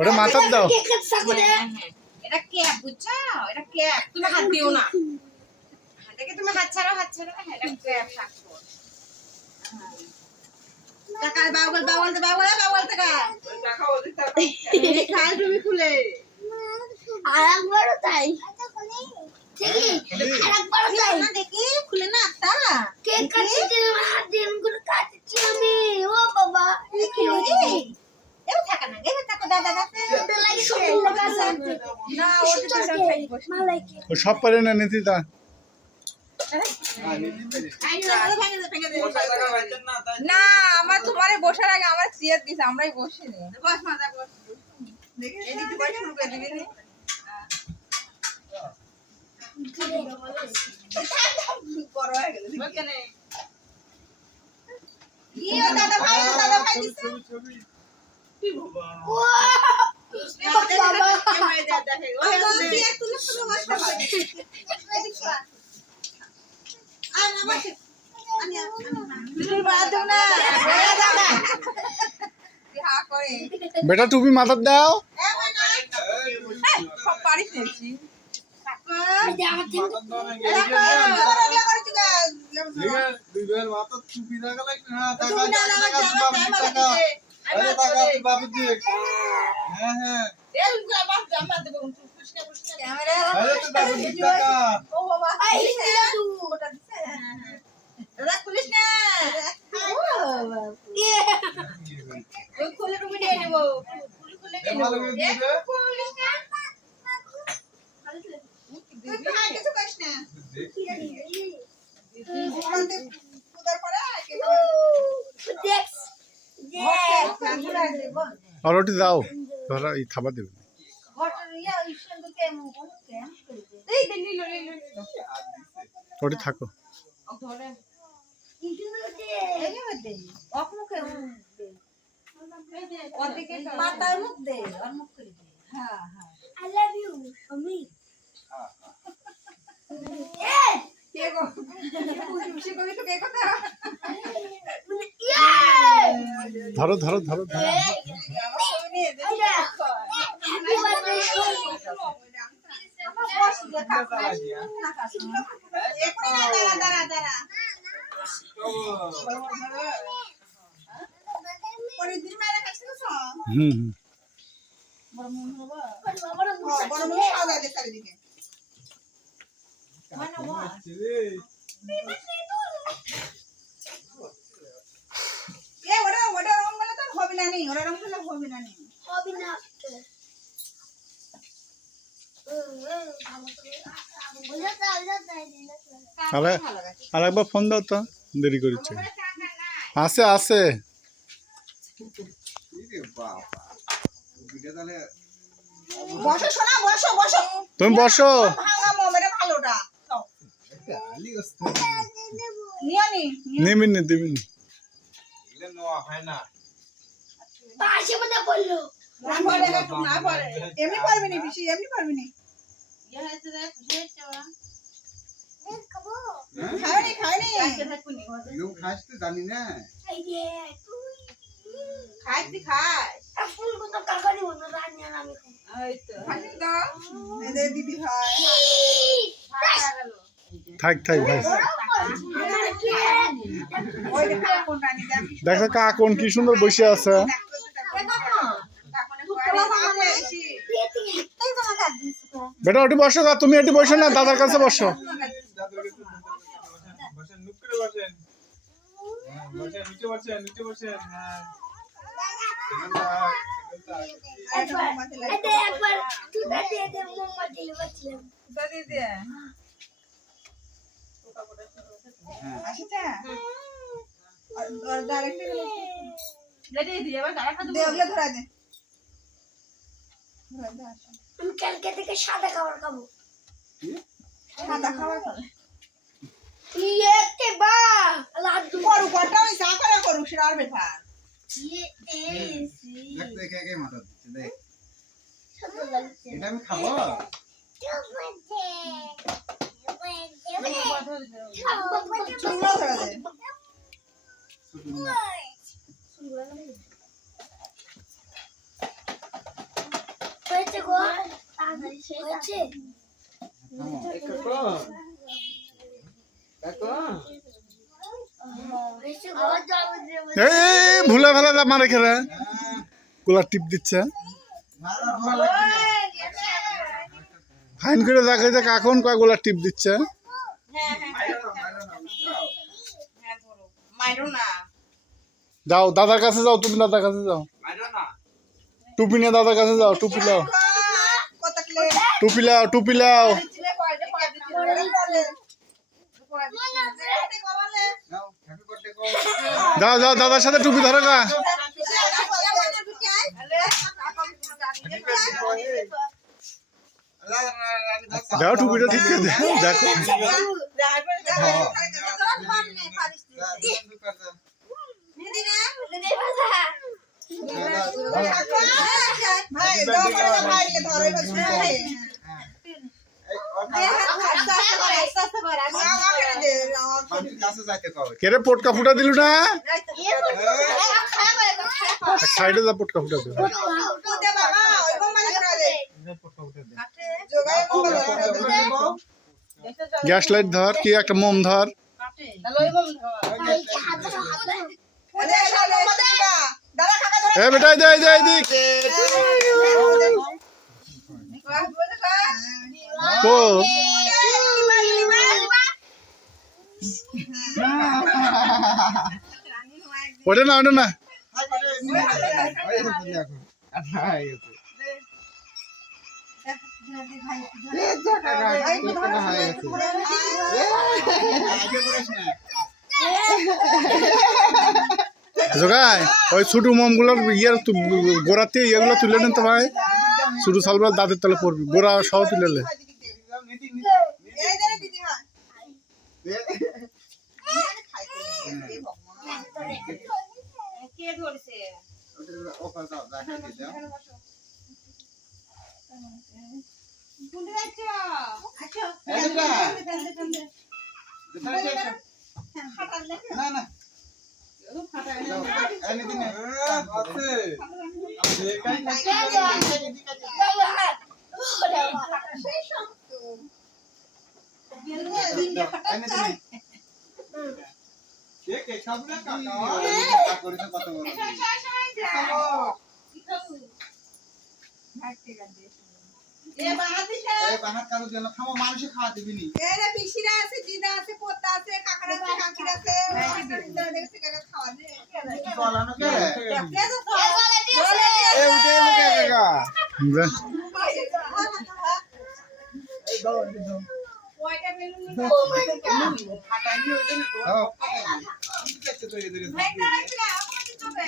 ওটা মাথার দাও। এটা ক্যাপ বুঝছো, এটা ক্যাপ, তুমি হাত দিও না, দেখে তুমি হাত ছাড়ো, এটা ক্যাপ থাকবো। টাকা বাবল টাকা খাল তুমি খুলে আরেকবারও তাই আরেকবারও তাই না, দেখি খুলে না একটা কেক কাটতে হাত দিয়ে করে কাটছি আমি। ও বাবা দেখি এও থাকা না, এও থাকো দাদা এটা লাগে সব লাগা না, ওটা তো থাকবো মালাইকে ও সব পারে না নিতে দা। না, আমার তোমারে বসার আগে আমার চেয়ার দিছে, আমরাই বসে নি। বস মাজা বস, দেখি এদিকে বস, শুরু করে দিবি নি। বড় হয়ে গেল ওখানে। ইও দাদা ভাই দিছে কি বাবা। ও বাবা ক্যামেরা দাদা হে ও চেয়ার তুলে বসতে পারে। আর না বসে বেটা টুপি মাথার দাও। সব পারিস নেছি পুলিশ না খুলে তুমি নিয়ে নেবো, খুলে নিয়ে নেবো পুলিশ না কিছু করিস না। আর ওটি দাও, ধরা এই থাবা দেবে। ওটি থাকো। I love you for me. ধরো ধরো ধরো ধরো। হুম আর একবার ফোন দাও তো, দেরি করেছে। আছে আছে বসো শোনা, বসো বসো, তুমি বসো। ভাঙা মোমের ভালোটা নিয়ানি নেবেন না দেবেন পাশে মধ্যে বললো এমনি পারবি না, বেশি এমনি পারবি না। খাইনি জানি না এই যে তুই খাইছি খাই ফুল কত কাকারি মতো রান্না আমি খাই খাইছি তো এদের দিদি ভাই থাক থাক ভাই। আমার কে ওই দেখা কোন রানী দেখি দেখো কাকুন কি সুন্দর বসে আছে। বেটা ওটি বসো, তুমি এটি বসো না, দাদার কাছে বসো। একবার তুই দিয়ে দে মোমবাতি বাঁচলাম আমি কালকে থেকে সাদা খাবার খাবো। সাদা খাবার খাবে ইয়ে কে বা লাড্ডু করু কটা ওই চা করে করু সেটা আর ব্যাপার দেখ তো একে একে মাথা দিচ্ছে দেখ ছোট লাগছে এটা আমি খাবো চুলগুলো ধরে দে। হয়েছে গো তাড়াতাড়ি হয়েছে হয়েছে গো জল দেব এই ভুলে ফেলে আমার এখানে গোলার টিপ দিচ্ছে ফাইন করে দেখে যে কাকুন কয় গোলার টিপ দিচ্ছে মাইরো না। যাও দাদার কাছে যাও, তুমি দাদার কাছে যাও, টুপি নিয়ে দাদার কাছে যাও, টুপি লাও, কত কিলো? টুপি লাও, টুপি লাও। দিলে পড়ে পড়ে। নাও হ্যাপি বার্থডে কো যাও যাও দাদার সাথে টুপি ধরো গা। যাও টুপিটা ঠিক করে দাও, দেখো কাছে যাইতে কও কেরে পটকা ফুটা দিলু না, সাইডে যা পটকা ফুটা দিল। গ্যাস লাইট ধর, কি একটা মোম ধর। এ বেটা এই দে, এই দে, এই দিক কো ওটা না, ওটা না। জোগাই ওই ছোট মোমগুলোর ইয়ের গোড়াতে ইয়েগুলো তুলে নেন তো ভাই, ছোট সালবার দাঁতের তলে পড়বি, গোড়া সহ তুলে নে। কে ধরছে? কোনটা যাচ্ছ? না না কত বড় বাহাত কারো জন্য খামো মানুষে খাওয়া দিবি নি পিসিরা আছে, দিদা আছে, পোতা আছে, কাকারা আছে, কাকিরা আছে, দেখছে কাকা খাওয়া দে। বলানো কে এই উঠে কাকা কয়টা বেলুন ফাটাইনি ওই জন্য তো ঠিক আছে তো এদের ভাই, তারা কি আমার দিতে হবে?